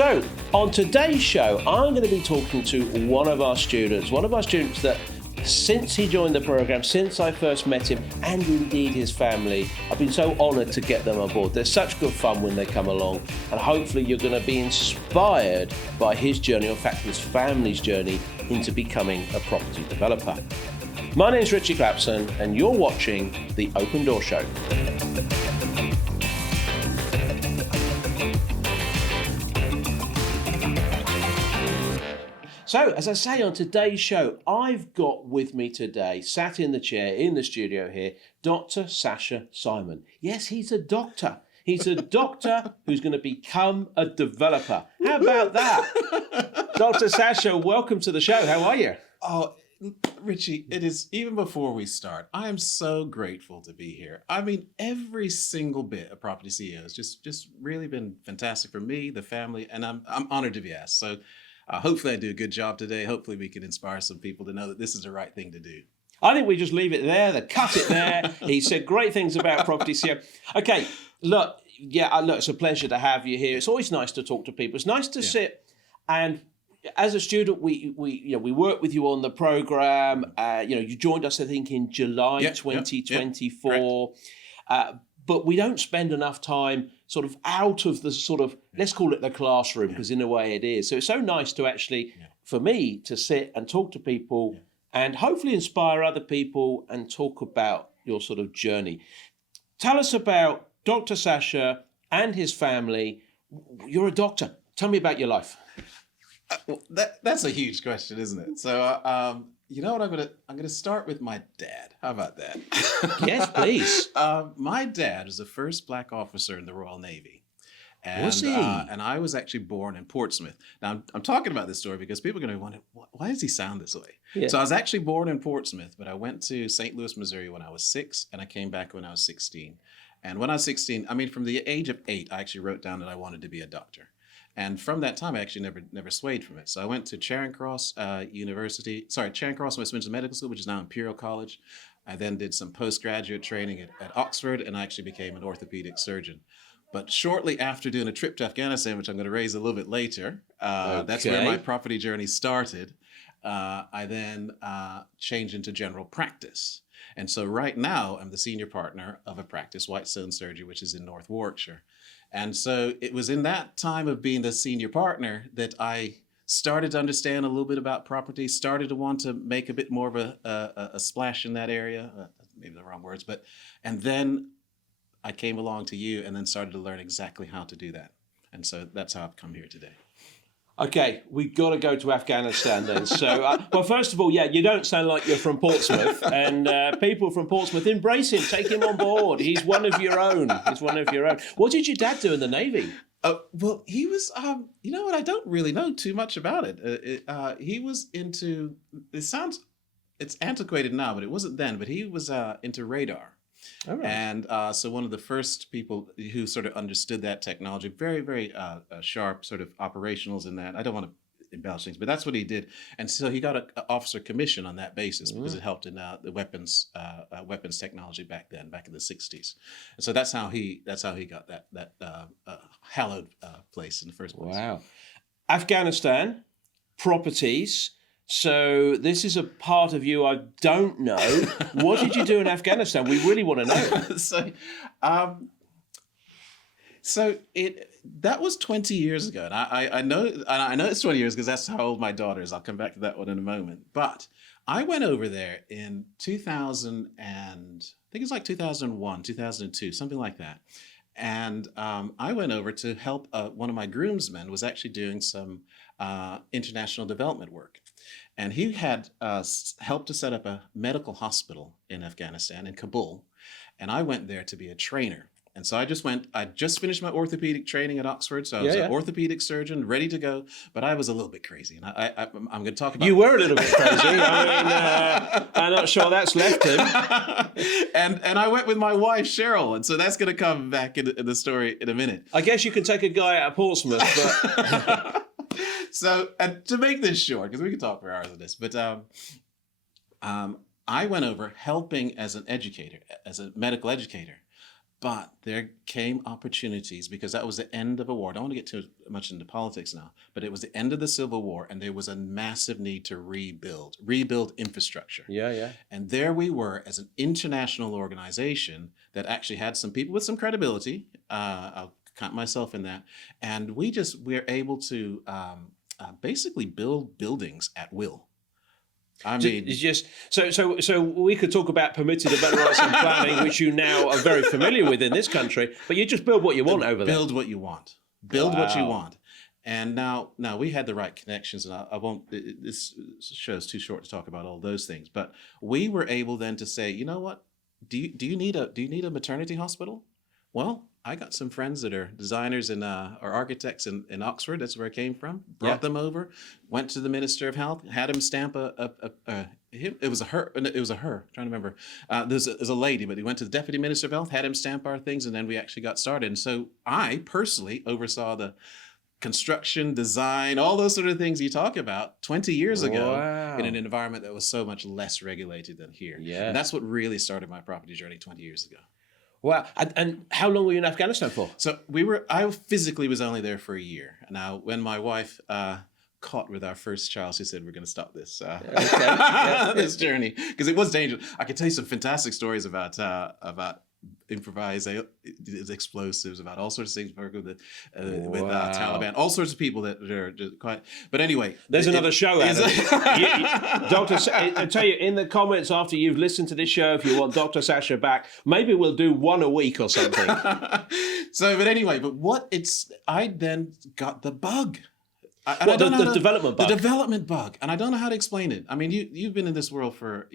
So, on today's show, I'm going to be talking to one of our students that since he joined the program, since I first met him, and indeed his family, I've been so honoured to get them on board. They're such good fun when they come along, and hopefully you're going to be inspired by his journey, or in fact his family's journey into becoming a property developer. My name's Ritchie Clapson, and you're watching The Open Door Show. So, as I say on today's show, I've got with me today, sat in the chair in the studio here, Dr. Sacha Simon. Yes, he's a doctor. He's a doctor who's going to become a developer. How about that? Dr. Sacha, welcome to the show. How are you? Oh, Richie, it is, even before we start, I am so grateful to be here. I mean, every single bit of propertyCEO has just really been fantastic for me, the family, and I'm honored to be asked. So hopefully I do a good job today. Hopefully we can inspire some people to know that this is the right thing to do. I think we just leave it there, cut it there. He said great things about propertyCEO. Okay, look, it's a pleasure to have you here. It's always nice to talk to people. It's nice to sit, and as a student, we work with you on the program. You joined us, I think, in July 2024. But we don't spend enough time sort of out of the sort of, let's call it the classroom, because in a way it is. So it's so nice to actually, for me, to sit and talk to people and hopefully inspire other people and talk about your sort of journey. Tell us about Dr. Sacha and his family. You're a doctor. Tell me about your life. Well, that's a huge question, isn't it? So, you know what? I'm gonna start with my dad. How about that? Yes, please. My dad was the first black officer in the Royal Navy. And, Was he? And I was actually born in Portsmouth. Now, I'm talking about this story because people are going to wonder, why does he sound this way? Yeah. So I was actually born in Portsmouth, but I went to St. Louis, Missouri when I was 6, and I came back when I was 16. And when I was 16, from the age of 8, I actually wrote down that I wanted to be a doctor. And from that time, I actually never swayed from it. So I went to Charing Cross Westminster Medical School, which is now Imperial College. I then did some postgraduate training at Oxford, and I actually became an orthopaedic surgeon. But shortly after doing a trip to Afghanistan, which I'm going to raise a little bit later, that's where my property journey started. I then changed into general practice. And so right now, I'm the senior partner of a practice, Whitestone Surgery, which is in North Warwickshire. And so it was in that time of being the senior partner that I started to understand a little bit about property, started to want to make a bit more of a splash in that area, maybe the wrong words, and then I came along to you and then started to learn exactly how to do that. And so that's how I've come here today. Okay, we've got to go to Afghanistan then. So, well, first of all, you don't sound like you're from Portsmouth, and people from Portsmouth, embrace him, take him on board. He's one of your own. What did your dad do in the Navy? Well, he was, you know what, I don't really know too much about it. He was into, it's antiquated now, but it wasn't then, but he was into radar. All right. And so one of the first people who sort of understood that technology, very, very sharp sort of operationals in that. I don't want to embellish things, but that's what he did. And so he got an officer commission on that basis because it helped in the weapons technology back in the 60s. And so that's how he got that hallowed place in the first place. Wow. Afghanistan, properties. So this is a part of you I don't know. What did you do in Afghanistan? We really want to know. That was 20 years ago, and I know it's 20 years because that's how old my daughter is. I'll come back to that one in a moment. But I went over there in 2000 and I think it's like 2001, 2002, something like that. And I went over to help one of my groomsmen was actually doing some international development work. And he had helped to set up a medical hospital in Afghanistan, in Kabul. And I went there to be a trainer. And so I just finished my orthopedic training at Oxford. So I was an orthopedic surgeon, ready to go. But I was a little bit crazy. And I'm going to talk about... You were a little bit crazy. I'm not sure that's left him. And I went with my wife, Cheryl. And so that's going to come back in the story in a minute. I guess you can take a guy out of Portsmouth, but... So, and to make this short, because we could talk for hours on this, but I went over helping as an educator, as a medical educator. But there came opportunities because that was the end of a war. I don't want to get too much into politics now, but it was the end of the Civil War, and there was a massive need to rebuild infrastructure. Yeah, yeah. And there we were as an international organization that actually had some people with some credibility. I'll count myself in that. And we're able to basically build buildings at will. I mean, it's just so we could talk about permitted development rights and planning, which you now are very familiar with in this country. But you just build what you want over there. Build what you want. Build what you want. And now we had the right connections, and I won't. This show's too short to talk about all those things. But we were able then to say, you know what? Do you need a maternity hospital? Well, I got some friends that are designers and or architects in Oxford. That's where I came from. Brought them over. Went to the Minister of Health. Had him stamp it was a her. I'm trying to remember. There's a lady, but he went to the Deputy Minister of Health. Had him stamp our things, and then we actually got started. And so I personally oversaw the construction, design, all those sort of things you talk about 20 years ago in an environment that was so much less regulated than here. Yeah. And that's what really started my property journey 20 years ago. Wow. And how long were you in Afghanistan for? So I physically was only there for a year. Now, when my wife caught with our first child, she said, we're going to stop this this journey because it was dangerous. I could tell you some fantastic stories about improvised explosives, about all sorts of things with Taliban, all sorts of people that are just quite. But anyway, there's another show. Doctor, I tell you, in the comments after you've listened to this show, if you want Dr. Sacha back, maybe we'll do one a week or something. I then got the bug. The development bug. The development bug, and I don't know how to explain it. I mean, you've been in this world for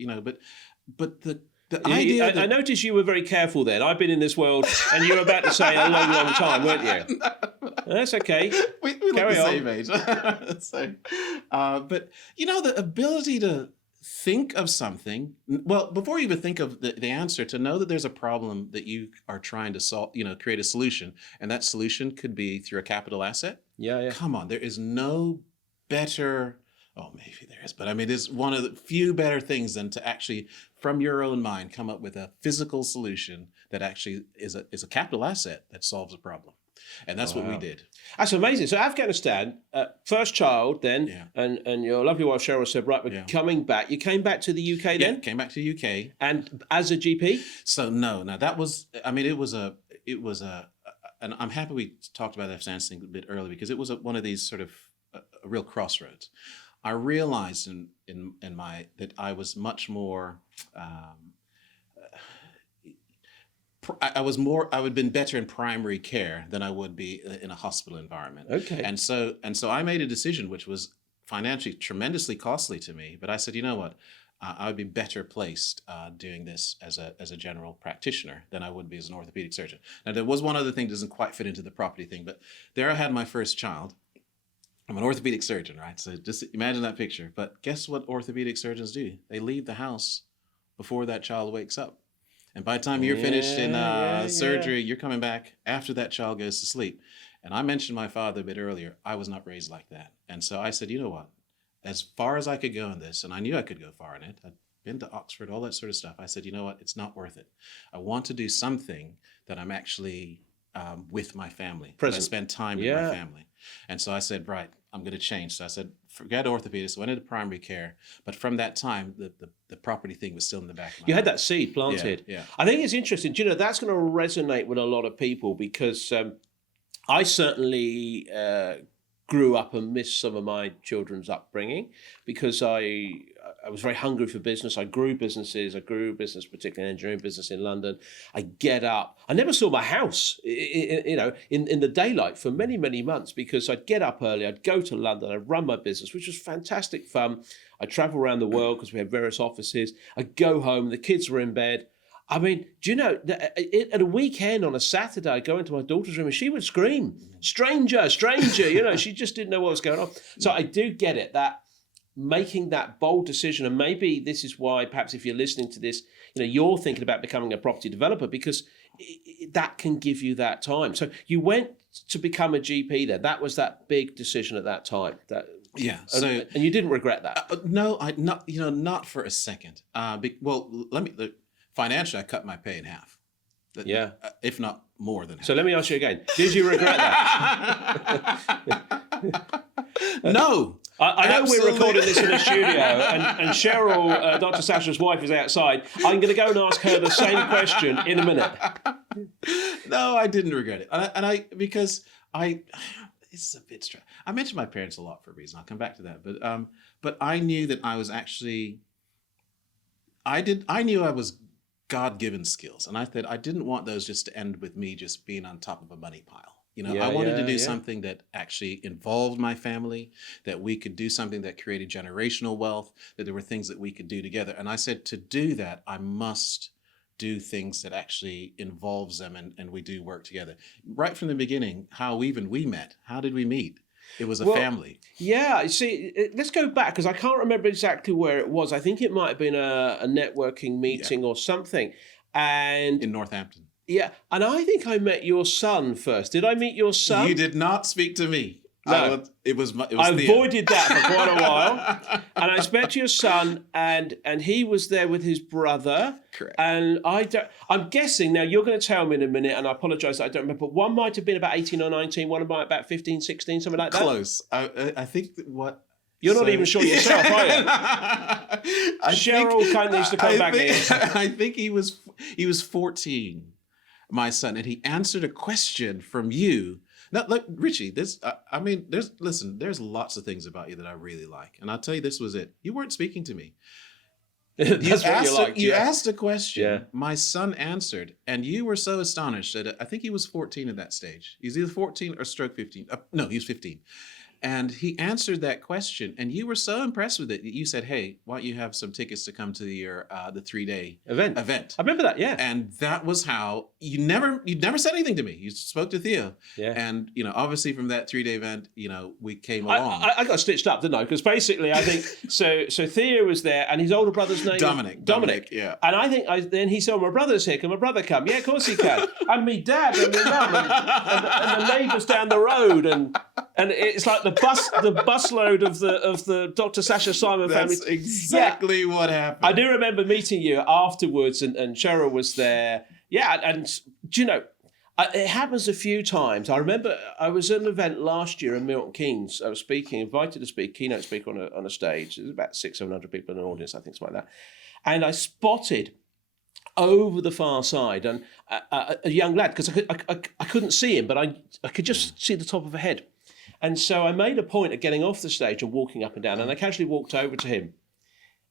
but the idea. I noticed you were very careful then. I've been in this world, and you were about to say a long, long time, weren't you? That's okay. We look the same age. But the ability to think of something. Well, before you even think of the answer, to know that there's a problem that you are trying to solve. Create a solution, and that solution could be through a capital asset. Yeah. Come on, there is no better. Oh, maybe there is, but I mean, it's one of the few better things than to actually, from your own mind, come up with a physical solution that actually is a capital asset that solves a problem. And that's what we did. That's amazing. So Afghanistan, first child then, and your lovely wife Cheryl said, right, we're coming back. You came back to the UK then? Yeah, came back to the UK. And as a GP? So no, that was, I mean, it was a, and I'm happy we talked about Afghanistan a bit early because it was one of these sort of a real crossroads. I realized that I was much more. I would been better in primary care than I would be in a hospital environment. Okay. And so I made a decision which was financially tremendously costly to me. But I said, you know what, I would be better placed doing this as a general practitioner than I would be as an orthopedic surgeon. Now there was one other thing that doesn't quite fit into the property thing, but there I had my first child. I'm an orthopedic surgeon, right? So just imagine that picture. But guess what orthopedic surgeons do? They leave the house before that child wakes up. And by the time you're finished in surgery, you're coming back after that child goes to sleep. And I mentioned my father a bit earlier. I was not raised like that. And so I said, you know what? As far as I could go in this, and I knew I could go far in it. I'd been to Oxford, all that sort of stuff. I said, you know what? It's not worth it. I want to do something that I'm actually with my family. I spend time with my family. And so I said, right, I'm going to change. So I said, forget orthopedics. So I went into primary care. But from that time, the property thing was still in the back of my mind. You had that seed planted. Yeah. I think it's interesting. Do you know, that's going to resonate with a lot of people because I certainly grew up and missed some of my children's upbringing because I was very hungry for business. I grew business, particularly engineering business in London. I get up. I never saw my house, in the daylight for many, many months because I'd get up early. I'd go to London. I'd run my business, which was fantastic fun. I'd travel around the world because we had various offices. I'd go home. The kids were in bed. I mean, do you know, at a weekend on a Saturday, I'd go into my daughter's room and she would scream, stranger, she just didn't know what was going on. So I do get it, that making that bold decision, and maybe this is why perhaps if you're listening to this, you're thinking about becoming a property developer because that can give you that time. So you went to become a GP there. That was that big decision at that time. And you didn't regret that? No, not for a second. Financially, I cut my pay in half. Yeah. If not more than half. So let me ask you again. Did you regret that? No. I know we're recording this in a studio, and Cheryl, Dr. Sacha's wife, is outside. I'm going to go and ask her the same question in a minute. No, I didn't regret it, because it's a bit strange. I mention my parents a lot for a reason. I'll come back to that, but I knew that I was actually. I knew I was God-given skills, and I thought I didn't want those just to end with me just being on top of a money pile. I wanted to do something that actually involved my family, that we could do something that created generational wealth, that there were things that we could do together. And I said, to do that, I must do things that actually involves them and we do work together. Right from the beginning, how even we met. How did we meet? It was a family. Yeah, see, let's go back, because I can't remember exactly where it was. I think it might have been a networking meeting or something. And in Northampton. Yeah, and I think I met your son first. Did I meet your son? You did not speak to me. No. It was I avoided that for quite a while. And I spoke to your son, and he was there with his brother. Correct. And I'm guessing, now you're going to tell me in a minute, and I apologise I don't remember, but one might have been about 18 or 19, one might about 15, 16, something like that. Close. I think that what... You're not even sure yourself, are you? Cheryl kind of needs to come back in. I think he was 14, my son, and he answered a question from you. Now, look, Ritchie, there's lots of things about you that I really like. And I'll tell you, this was it. You weren't speaking to me. You asked a question. Yeah. My son answered, and you were so astonished that I think he was 14 at that stage. He's either 14 or stroke 15. No, he was 15. And he answered that question, and you were so impressed with it that you said, "Hey, why don't you have some tickets to come to the 3-day event?" I remember that, yeah. And that was how you never said anything to me. You spoke to Theo, and obviously from that 3-day event, we came along. I got stitched up, didn't I? Because basically, I think so. Theo was there, and his older brother's name Dominic, yeah. And I think then he said, "My brother's here. Can my brother come?" Yeah, of course he can. And me dad and me mum and the neighbours down the road and it's like the busload of the Dr. Sacha Simon family. That's exactly what happened. I do remember meeting you afterwards, and Cheryl was there. Yeah, and do you know, it happens a few times. I remember I was at an event last year in Milton Keynes. I was invited to speak, keynote speaker on a stage. There's about 600-700 people in the audience, I think, something like that. And I spotted over the far side and a young lad, because I couldn't see him, but I could just see the top of a head. And so I made a point of getting off the stage and walking up and down, and I casually walked over to him.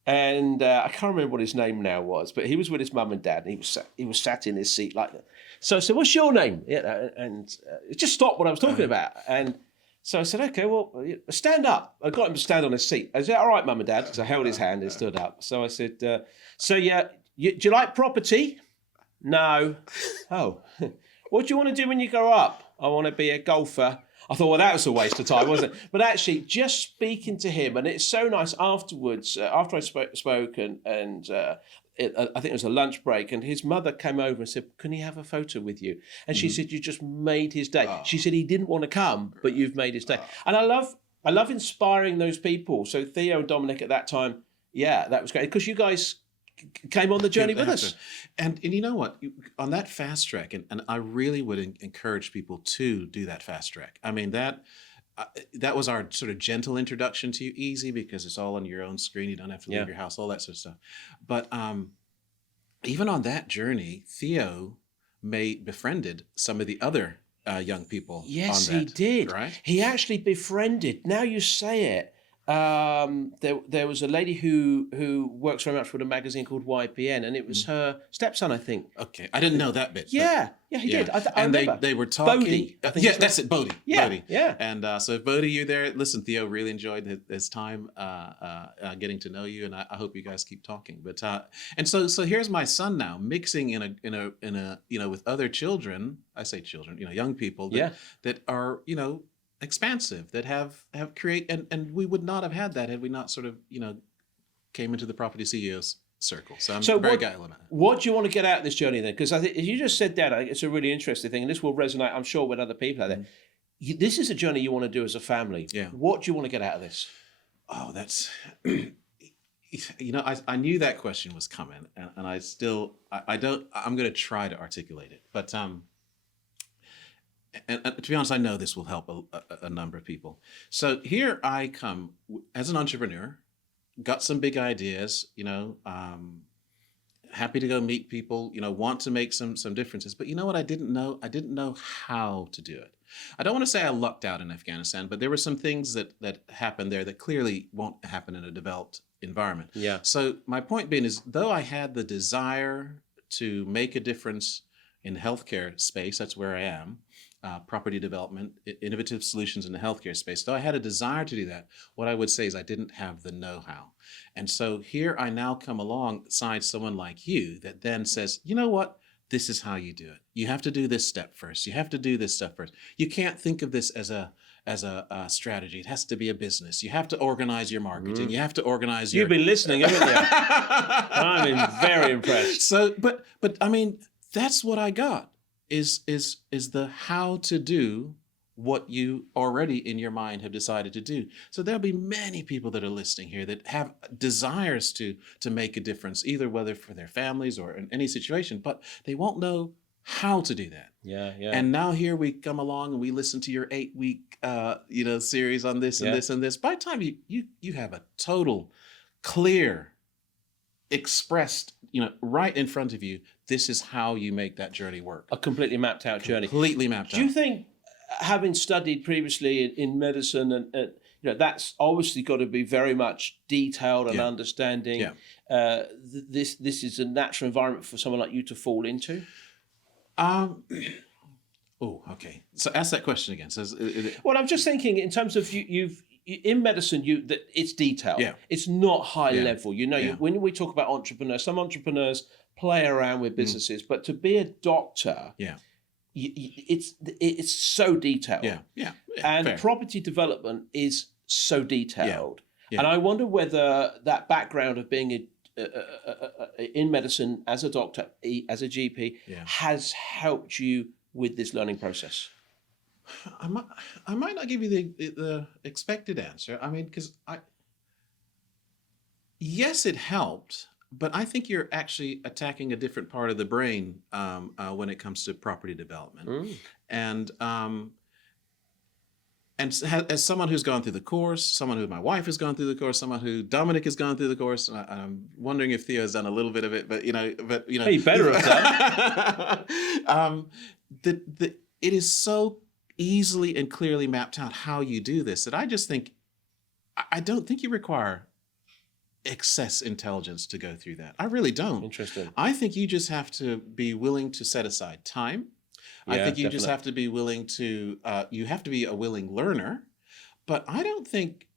And I can't remember what his name now was, but he was with his mum and dad, and he was sat in his seat like that. So I said, "What's your name?" And it just stopped what I was talking about. And so I said, "Okay, well, stand up." I got him to stand on his seat. I said, "All right, mum and dad," because I held his hand and stood up. So I said, do you like property? No. Oh. What do you want to do when you grow up? I want to be a golfer. I thought, well, that was a waste of time, wasn't it? But actually, just speaking to him, and it's so nice afterwards, after I spoke, and I think it was a lunch break, and his mother came over and said, "Can he have a photo with you?" And she said, "You just made his day." Oh. She said, "He didn't want to come, but you've made his day." And I love inspiring those people. So Theo and Dominic at that time, yeah, that was great, because you guys came on the journey with us. And you know what? On that fast track, and I really would encourage people to do that fast track. I mean, that was our sort of gentle introduction to you. Easy, because it's all on your own screen. You don't have to leave your house, all that sort of stuff. But even on that journey, Theo befriended some of the other young people. Yes, on that, he did. Right? He actually befriended. Now you say it. There was a lady who works very much for a magazine called YPN, and it was her stepson, I think. Okay, I didn't know that bit. Yeah, he did. I and remember. they were talking. Bodie, That's it, Bodie. Yeah, Bodie. yeah. And so, Bodie, you're there. Listen, Theo really enjoyed his time getting to know you, and I hope you guys keep talking. But and so here's my son now mixing in a with other children. I say children, young people that are expansive, that have and we would not have had that had we not sort of came into the Property CEO's circle. So I'm very grateful about it. What do you want to get out of this journey then? Because I think you just said that, I think it's a really interesting thing, and this will resonate, I'm sure, with other people out there. This is a journey you want to do as a family. Yeah. What do you want to get out of this? Oh, that's I knew that question was coming, and I don't. I'm going to try to articulate it, but and to be honest, I know this will help a number of people. So here I come as an entrepreneur, got some big ideas, happy to go meet people, want to make some differences. But you know what I didn't know? I didn't know how to do it. I don't want to say I lucked out in Afghanistan, but there were some things that happened there that clearly won't happen in a developed environment. Yeah. So my point being is, though I had the desire to make a difference in the healthcare space, that's where I am, property development, innovative solutions in the healthcare space. Though I had a desire to do that, what I would say is I didn't have the know-how. And so here I now come alongside someone like you that then says, you know what? This is how you do it. You have to do this step first. You have to do this step first. You can't think of this as a strategy. It has to be a business. You have to organize your marketing. You have to organize your... You've been listening, haven't you? I've been very impressed. So, but I mean, that's what I got is the how to do what you already in your mind have decided to do. So there'll be many people that are listening here that have desires to make a difference, either whether for their families or in any situation, but they won't know how to do that. Yeah. And now here we come along and we listen to your 8-week series on this and this and this. By the time you have a total, clear, expressed, right in front of you, this is how you make that journey work. A completely mapped out journey. Completely mapped out. Do you think, having studied previously in medicine, and that's obviously got to be very much detailed and understanding. Yeah. This is a natural environment for someone like you to fall into. Oh, okay. So ask that question again. So, well, I'm just thinking in terms of you've in medicine, that it's detailed. Yeah. It's not high level. Yeah. When we talk about entrepreneurs, some entrepreneurs play around with businesses, but to be a doctor, it's so detailed. Yeah. And fair. Property development is so detailed. Yeah. And I wonder whether that background of being in medicine as a doctor, as a GP, has helped you with this learning process. I might not give you the expected answer. I mean, because yes, it helped, but I think you're actually attacking a different part of the brain when it comes to property development. And as someone who's gone through the course, someone who my wife has gone through the course, someone who Dominic has gone through the course, and I'm wondering if Theo's done a little bit of it, but he better have done. It is so easily and clearly mapped out how you do this that I just think I don't think you require excess intelligence to go through that. I really don't. Interesting. I think you just have to be willing to set aside time. I think you just have to be willing to, you have to be a willing learner. But I don't think,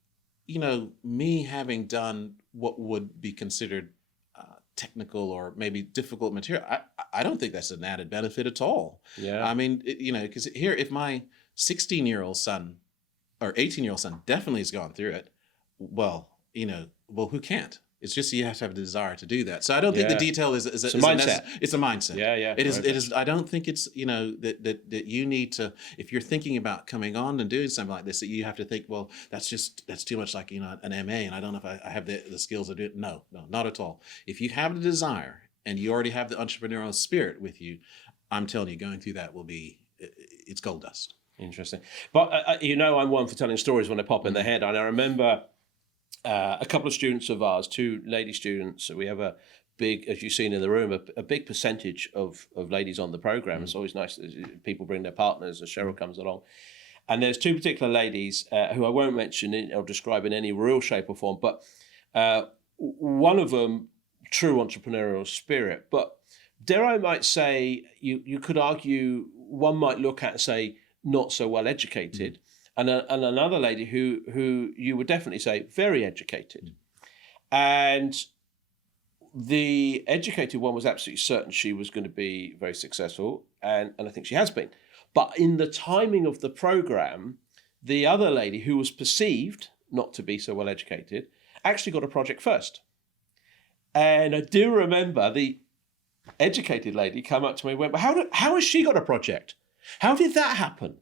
me having done what would be considered technical or maybe difficult material, I don't think that's an added benefit at all. Yeah. I mean, because here, if my 16-year-old son or 18-year-old son definitely has gone through it, well, who can't? It's just you have to have a desire to do that. So I don't think the detail is a mindset. It's a mindset. Yeah. It is. I don't think it's that you need to. If you're thinking about coming on and doing something like this, that you have to think, well, that's too much like an MA, and I don't know if I have the skills to do it. No, not at all. If you have the desire and you already have the entrepreneurial spirit with you, I'm telling you, going through that it's gold dust. Interesting. But I'm one for telling stories when they pop in the head, and I remember. A couple of students of ours, 2 lady students. We have a big, as you've seen in the room, a big percentage of ladies on the program. It's always nice that people bring their partners as Cheryl comes along. And there's 2 particular ladies who I won't mention or describe in any real shape or form, but one of them, true entrepreneurial spirit. But dare I might say, you could argue, one might look at and say, not so well educated. And another lady who you would definitely say very educated. And the educated one was absolutely certain she was going to be very successful, and I think she has been. But in the timing of the program, the other lady who was perceived not to be so well educated actually got a project first. And I do remember the educated lady come up to me and went, "But how has she got a project? How did that happen?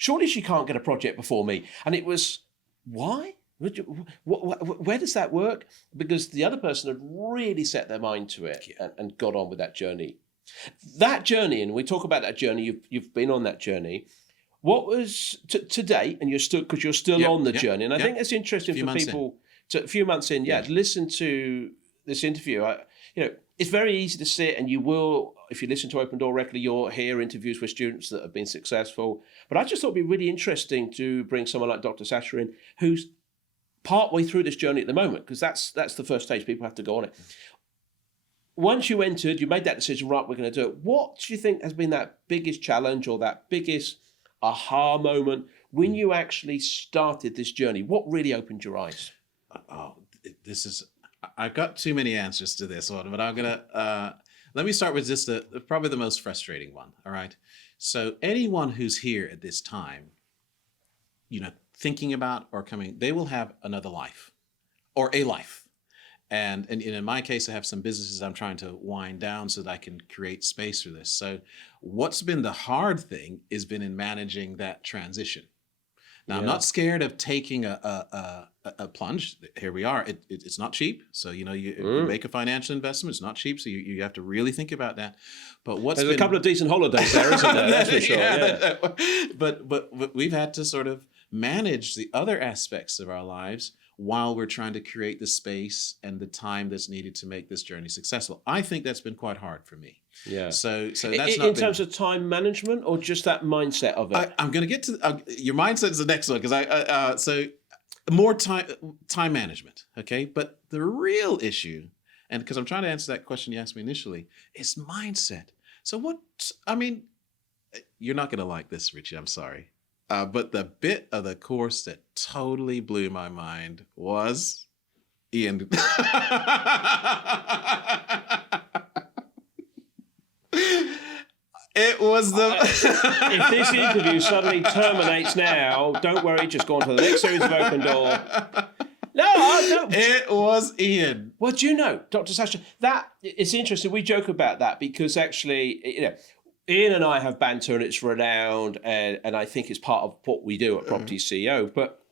Surely she can't get a project before me." And it was, why? Where does that work? Because the other person had really set their mind to it and got on with that journey. That journey, and we talk about that journey, you've been on that journey. What was to date, and you're still on the journey, and I think it's interesting for people to a few months in, to listen to this interview. It's very easy to sit, and you will, if you listen to Open Door regularly, you'll hear interviews with students that have been successful. But I just thought it'd be really interesting to bring someone like Dr. Sacha in, who's partway through this journey at the moment, because that's the first stage. People have to go on it. Once you entered, you made that decision, right, we're going to do it. What do you think has been that biggest challenge or that biggest aha moment when you actually started this journey? What really opened your eyes? I've got too many answers to this one, but I'm going to, let me start with just probably the most frustrating one. All right. So anyone who's here at this time, thinking about or coming, they will have another life or a life. And in my case, I have some businesses I'm trying to wind down so that I can create space for this. So what's been the hard thing has been in managing that transition. Now, I'm not scared of taking a plunge. Here we are. It's not cheap. So, you make a financial investment. It's not cheap. So you have to really think about that. But There's a couple of decent holidays there, isn't there? That's for sure. Yeah. But we've had to sort of manage the other aspects of our lives while we're trying to create the space and the time that's needed to make this journey successful. I think that's been quite hard for me. Yeah. So that's in terms of time management or just that mindset of it. I'm going to get to your mindset is the next one because so more time management. Okay, but the real issue, and because I'm trying to answer that question you asked me initially, is mindset. So you're not going to like this, Ritchie. I'm sorry. But the bit of the course that totally blew my mind was Ian. It was if this interview suddenly terminates now, don't worry, just go on to the next series of Open Door. No. It was Ian. Well, do you know, Dr. Sacha, that it's interesting. We joke about that because actually, Ian and I have banter and it's renowned, and I think it's part of what we do at propertyCEO. But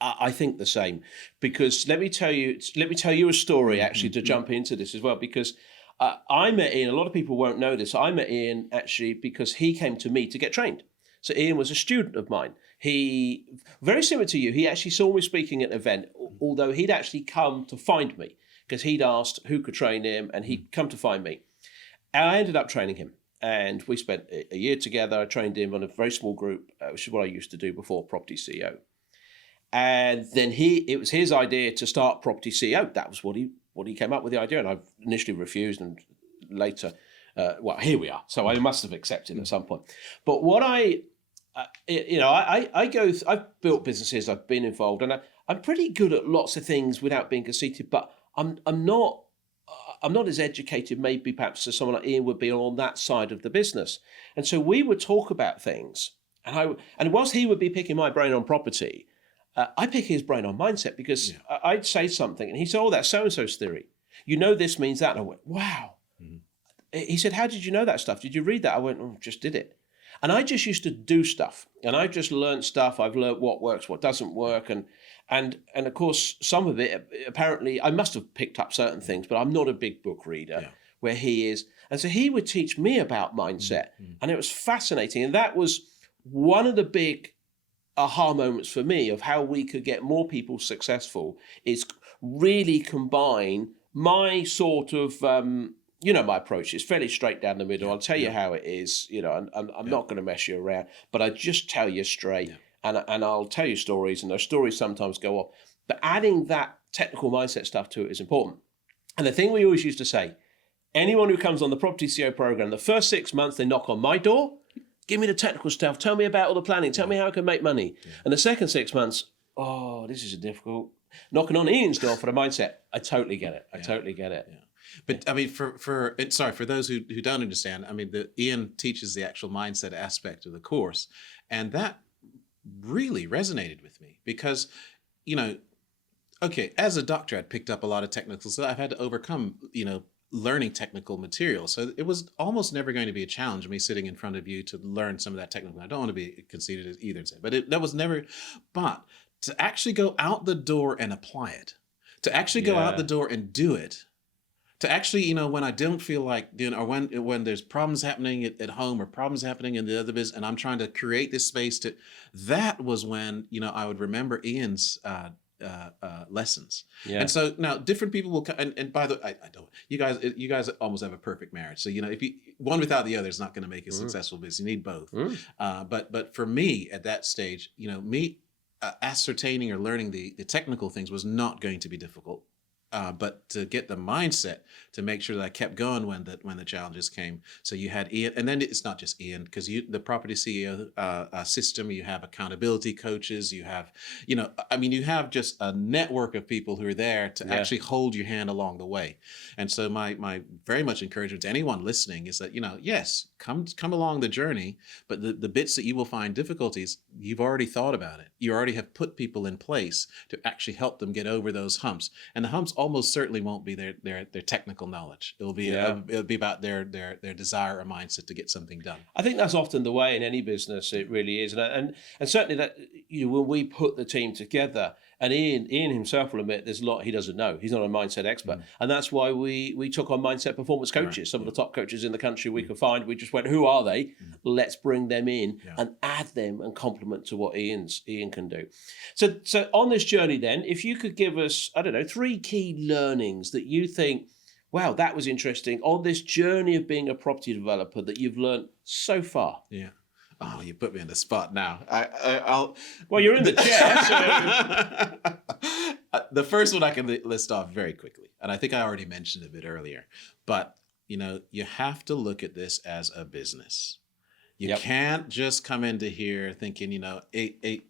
I think the same, because let me tell you a story actually to jump into this as well, because I met Ian. A lot of people won't know this. I met Ian actually because he came to me to get trained. So Ian was a student of mine. He, very similar to you, he actually saw me speaking at an event, although he'd actually come to find me because he'd asked who could train him, and he'd come to find me. And I ended up training him. And we spent a year together. I trained him on a very small group, which is what I used to do before propertyCEO. And then it was his idea to start propertyCEO. That was what he came up with the idea. And I initially refused, and later, here we are. So I must have accepted at some point. But what I've built businesses, I've been involved, and I'm pretty good at lots of things without being conceited. But I'm not as educated, maybe perhaps as someone like Ian would be on that side of the business. And so we would talk about things, and whilst he would be picking my brain on property, I pick his brain on mindset, because I'd say something and he said, "Oh, that's so-and-so's theory. This means that." And I went, "Wow." Mm-hmm. He said, "How did you know that stuff? Did you read that?" I went, "Oh, just did it." And I just used to do stuff, and I just learned stuff. I've learned what works, what doesn't work, and of course, some of it, apparently, I must have picked up certain things, but I'm not a big book reader where he is. And so he would teach me about mindset, and it was fascinating. And that was one of the big aha moments for me of how we could get more people successful, is really combine my sort of, my approach is fairly straight down the middle. I'll tell you how it is, I'm not going to mess you around, but I just tell you straight. Yeah. And I'll tell you stories, and those stories sometimes go off. But adding that technical mindset stuff to it is important. And the thing we always used to say, anyone who comes on the propertyCEO program, the first 6 months, they knock on my door, give me the technical stuff, tell me about all the planning, tell me how I can make money. Yeah. And the second 6 months, this is difficult. Knocking on Ian's door for the mindset. I totally get it. I totally get it. Yeah. But I mean, for those who don't understand, I mean, Ian teaches the actual mindset aspect of the course, and that really resonated with me because, as a doctor, I'd picked up a lot of technical stuff. I've had to overcome, learning technical material. So it was almost never going to be a challenge, me sitting in front of you to learn some of that technical. I don't want to be conceited either, but that was never, but to actually go out the door and apply it, to actually go out the door and do it, to actually, you know, when I don't feel like doing, or when there's problems happening at home or problems happening in the other business, and I'm trying to create this space to, that was when, you know, I would remember Ian's lessons. Yeah. And so now different people will come, and by the way, I don't, you guys almost have a perfect marriage. So, you know, if you, one without the other is not going to make a successful business. You need both. But for me at that stage, you know, ascertaining or learning the technical things was not going to be difficult. But to get the mindset to make sure that I kept going when the challenges came. So you had Ian, and then it's not just Ian, because the property CEO system, you have accountability coaches, you have, you know, I mean, you have just a network of people who are there to actually hold your hand along the way. And so my very much encouragement to anyone listening is that, you know, yes, come along the journey, but the bits that you will find difficulties, you've already thought about it. You already have put people in place to actually help them get over those humps. And the humps almost certainly won't be their technical knowledge. It'll be about their desire or mindset to get something done. I think that's often the way in any business. It really is, and certainly that, you know, when we put the team together, and Ian himself will admit there's a lot he doesn't know. He's not a mindset expert, and that's why we took on mindset performance coaches. Some of the top coaches in the country we could find. We just went, who are they? Let's bring them in and add them and complement to what Ian can do. So on this journey, then, if you could give us, I don't know, 3 key learnings that you think, wow, that was interesting on this journey of being a property developer that you've learned so far. Yeah. Oh, you put me in the spot now. Well, you're in the chair. So. The first one I can list off very quickly, and I think I already mentioned a bit earlier, but, you know, you have to look at this as a business. You can't just come into here thinking, you know, and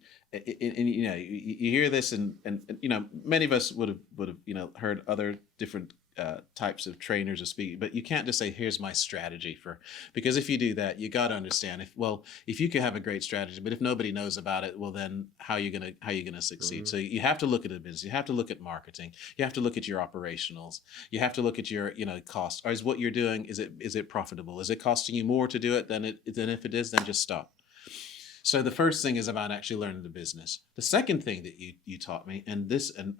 you know, you hear this, and you know, many of us would have you know, heard other different types of trainers or speakers, but you can't just say, here's my strategy because if you do that, you got to understand if you could have a great strategy, but if nobody knows about it, well, then how are you gonna succeed? So you have to look at a business, you have to look at marketing, you have to look at your operationals, you have to look at your, you know, cost. Or is what you're doing, is it profitable? Is it costing you more to do it than if it is, then just stop. So the first thing is about actually learning the business. The second thing that you taught me, and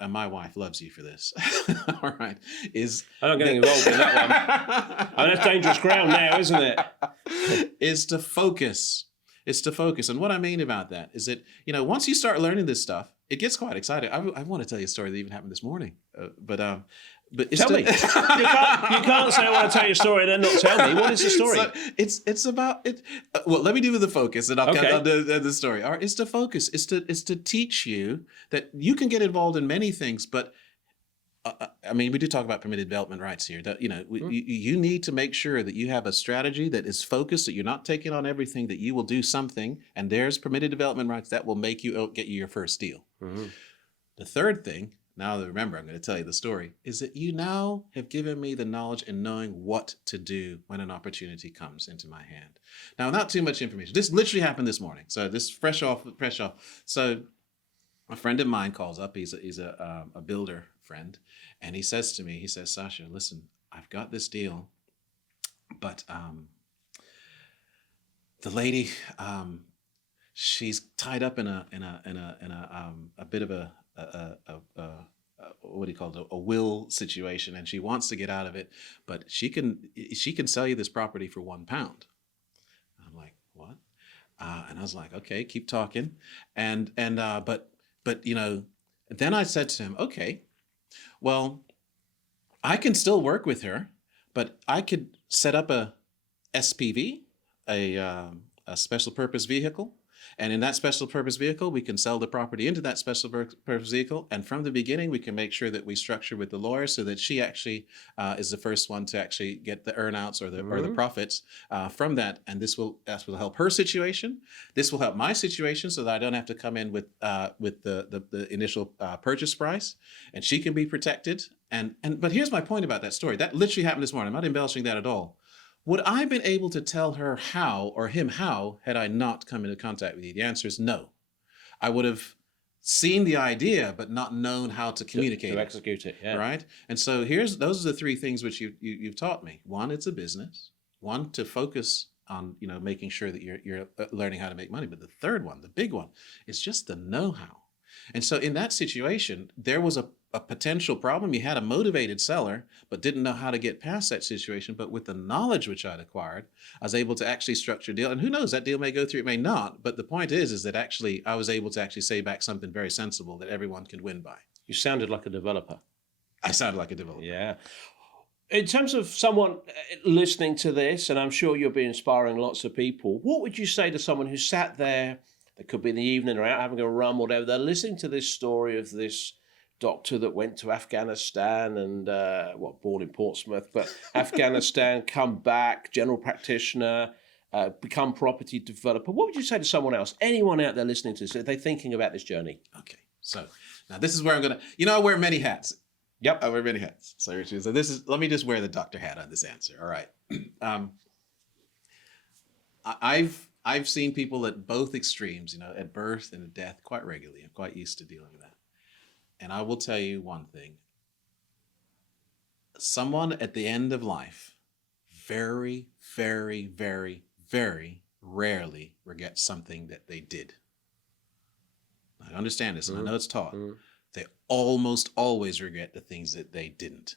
my wife loves you for this, all right, is... I'm not getting involved in that one. I mean, that's dangerous ground now, isn't it? Is to focus. It's to focus. And what I mean about that is that, you know, once you start learning this stuff, it gets quite exciting. I want to tell you a story that even happened this morning, but tell me. You can't say I want to tell you a story and then not tell me. What is the story? So it's about it. Well, let me do the focus, and I'll do the story. All right, it's to focus. It's to teach you that you can get involved in many things, but I mean, we do talk about permitted development rights here. That, you know, you need to make sure that you have a strategy that is focused, that you're not taking on everything, that you will do something, and there's permitted development rights that will make you get you your first deal. The third thing, now that remember, I'm going to tell you the story, is that you now have given me the knowledge and knowing what to do when an opportunity comes into my hand. Now, not too much information. This literally happened this morning. So this fresh off. So a friend of mine calls up. He's a builder friend. And he says to me, Sasha, listen, I've got this deal, but the lady, she's tied up in a bit of a what do you call it, a will situation, and she wants to get out of it, but she can sell you this property for £1. I'm like, what? And I was like, okay, keep talking, but you know, then I said to him, okay, well, I can still work with her, but I could set up a SPV, a special purpose vehicle. And in that special purpose vehicle, we can sell the property into that special purpose vehicle. And from the beginning, we can make sure that we structure with the lawyer so that she actually is the first one to actually get the earnouts or the profits from that. And this will help her situation. This will help my situation so that I don't have to come in with the initial purchase price, and she can be protected. But here's my point about that story. That literally happened this morning. I'm not embellishing that at all. Would I have been able to tell her how, or him how, had I not come into contact with you? The answer is no. I would have seen the idea, but not known how to communicate to execute it. Yeah. Right? And so those are the 3 things which you've taught me. 1, it's a business. 1, to focus on, you know, making sure that you're learning how to make money. But the third one, the big one, is just the know-how. And so in that situation, there was a potential problem. You had a motivated seller, but didn't know how to get past that situation. But with the knowledge which I'd acquired, I was able to actually structure a deal. And who knows, that deal may go through, it may not. But the point is that actually I was able to actually say back something very sensible that everyone could win by. You sounded like a developer. I sounded like a developer. Yeah. In terms of someone listening to this, and I'm sure you'll be inspiring lots of people, what would you say to someone who sat there, it could be in the evening or out having a rum or whatever, they're listening to this story of this doctor that went to Afghanistan and, born in Portsmouth, but Afghanistan, come back, general practitioner, become property developer. What would you say to someone else, anyone out there listening to this, are they thinking about this journey? Okay, so now this is where I'm going to, I wear many hats. Yep. I wear many hats. So let me just wear the doctor hat on this answer. All right. I've seen people at both extremes, at birth and at death quite regularly. I'm quite used to dealing with that. And I will tell you one thing. Someone at the end of life very, very, very, very rarely regrets something that they did. I understand this, and I know it's taught. They almost always regret the things that they didn't.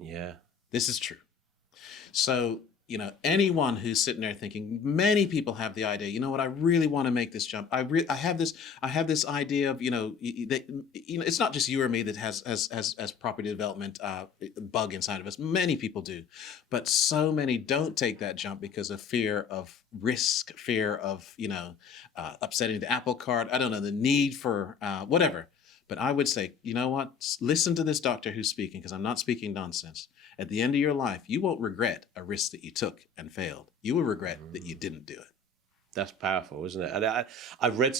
Yeah. This is true. So, anyone who's sitting there thinking, many people have the idea, you know what, I really want to make this jump. I have this idea of, it's not just you or me that has property development bug inside of us. Many people do, but so many don't take that jump because of fear of risk, fear of, upsetting the apple cart. I don't know, the need for whatever. But I would say, you know what? Listen to this doctor who's speaking, because I'm not speaking nonsense. At the end of your life, you won't regret a risk that you took and failed. You will regret that you didn't do it. That's powerful, isn't it? And I've read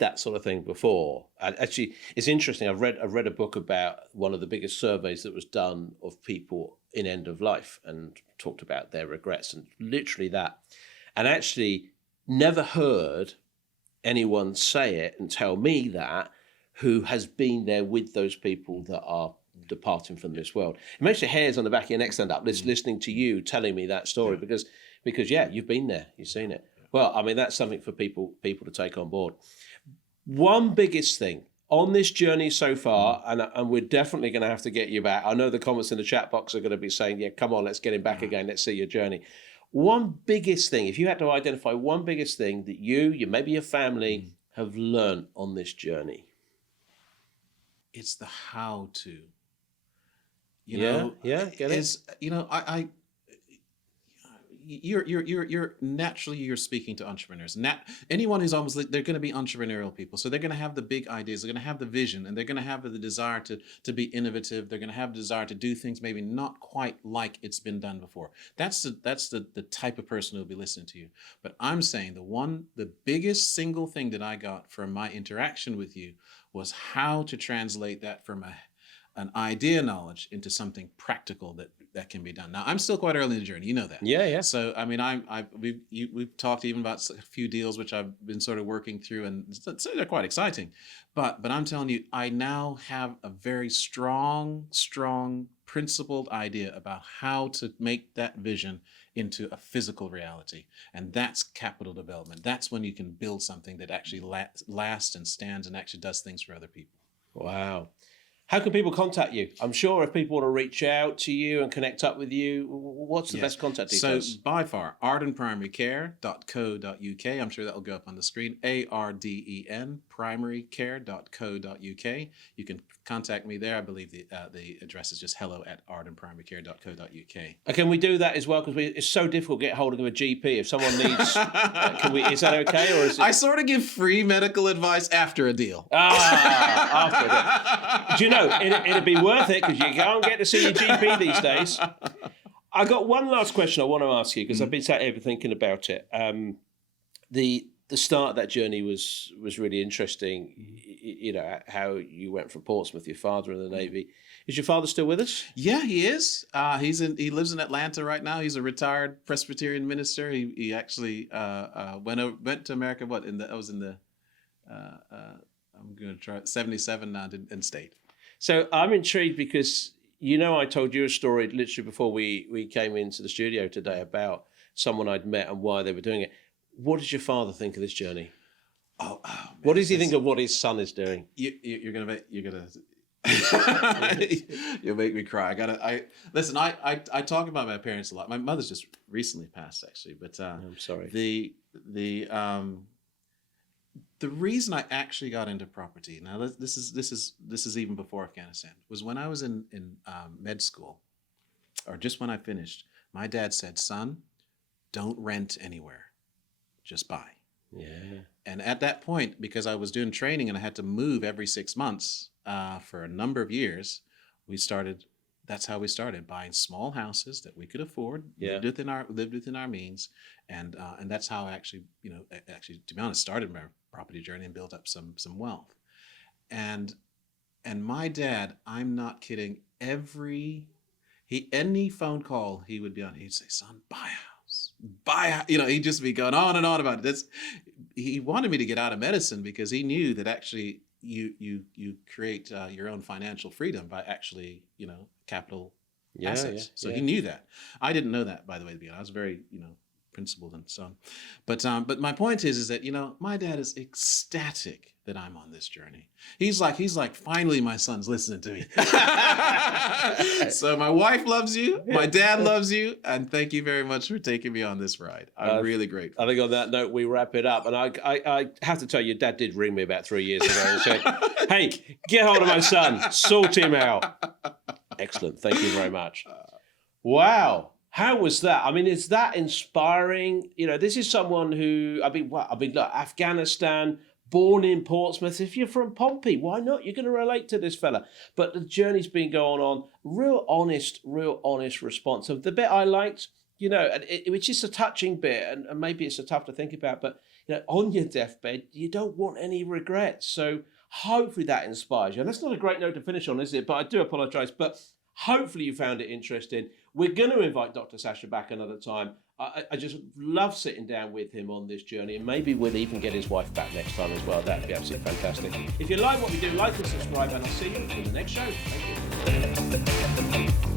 that sort of thing before. Actually, it's interesting. I've read a book about one of the biggest surveys that was done of people in end of life and talked about their regrets and literally that. And actually, never heard anyone say it and tell me that who has been there with those people that are departing from this world. It makes your hairs on the back of your neck stand up listening to you telling me that story because you've been there, you've seen it. Well, I mean, that's something for people to take on board. One biggest thing on this journey so far, and we're definitely going to have to get you back. I know the comments in the chat box are going to be saying, yeah, come on, let's get him back again. Let's see your journey. One biggest thing, if you had to identify one biggest thing that you maybe your family have learned on this journey. It's the how to. Get it. You're naturally speaking to entrepreneurs. Anyone who's they're going to be entrepreneurial people. So they're going to have the big ideas. They're going to have the vision, and they're going to have the desire to be innovative. They're going to have the desire to do things maybe not quite like it's been done before. That's the type of person who'll be listening to you. But I'm saying the biggest single thing that I got from my interaction with you was how to translate that from an idea knowledge into something practical that can be done. Now, I'm still quite early in the journey. You know that. Yeah. So, I mean, we've talked even about a few deals which I've been sort of working through, and so they're quite exciting. But I'm telling you, I now have a very strong, principled idea about how to make that vision into a physical reality. And that's capital development. That's when you can build something that actually lasts and stands and actually does things for other people. Wow. How can people contact you? I'm sure if people want to reach out to you and connect up with you, what's the best contact details? So by far, ardenprimarycare.co.uk. I'm sure that will go up on the screen. ARDEN, primarycare.co.uk. You can contact me there. I believe the address is just hello@ardenprimarycare.co.uk. And can we do that as well? Because it's so difficult to get hold of a GP. If someone needs, is that okay? Or is it... I sort of give free medical advice after a deal. After a deal. Do you know, it'd be worth it because you can't get to see your GP these days. I got one last question I want to ask you because I've been sat here thinking about it. The start of that journey was really interesting. How you went from Portsmouth, your father in the Navy. Is your father still with us? Yeah, he is. He lives in Atlanta right now. He's a retired Presbyterian minister. He actually went to America. I'm going to try 77 now and stayed. So I'm intrigued because I told you a story literally before we came into the studio today about someone I'd met and why they were doing it. What does your father think of this journey? What does he think of what his son is doing? You're gonna you'll make me cry. Listen. I talk about my parents a lot. My mother's just recently passed, actually. But I'm sorry. The reason I actually got into property, now this is even before Afghanistan, was when I was in med school, or just when I finished. My dad said, "Son, don't rent anywhere, just buy." Yeah. And at that point, because I was doing training and I had to move every 6 months for a number of years, that's how we started, buying small houses that we could afford, lived within our means, and that's how I actually, to be honest, started my property journey and built up some wealth. And my dad, I'm not kidding, any phone call he would be on, he'd say, "Son, buy a house. He'd just be going on and on about it. He wanted me to get out of medicine because he knew that actually you create your own financial freedom by actually, capital assets. So he knew that. I didn't know that, by the way, to be honest. I was very, principled and so on. But my point is that, my dad is ecstatic that I'm on this journey. He's like, finally my son's listening to me. So my wife loves you, my dad loves you, and thank you very much for taking me on this ride. I'm really grateful. I think on that note, we wrap it up. And I have to tell you, Dad did ring me about 3 years ago and said, "Hey, get hold of my son, sort him out." Excellent. Thank you very much. Wow. How was that? I mean, is that inspiring? This is someone who, look, Afghanistan, born in Portsmouth. If you're from Pompey, why not? You're going to relate to this fella. But the journey's been going on. Real honest response. So the bit I liked, which is a touching bit, and maybe it's tough to think about, but on your deathbed, you don't want any regrets. So hopefully that inspires you. And that's not a great note to finish on, is it? But I do apologise. But hopefully you found it interesting. We're going to invite Dr. Sacha back another time. I just love sitting down with him on this journey, and maybe we'll even get his wife back next time as well. That'd be absolutely fantastic. If you like what we do, like and subscribe, and I'll see you in the next show. Thank you.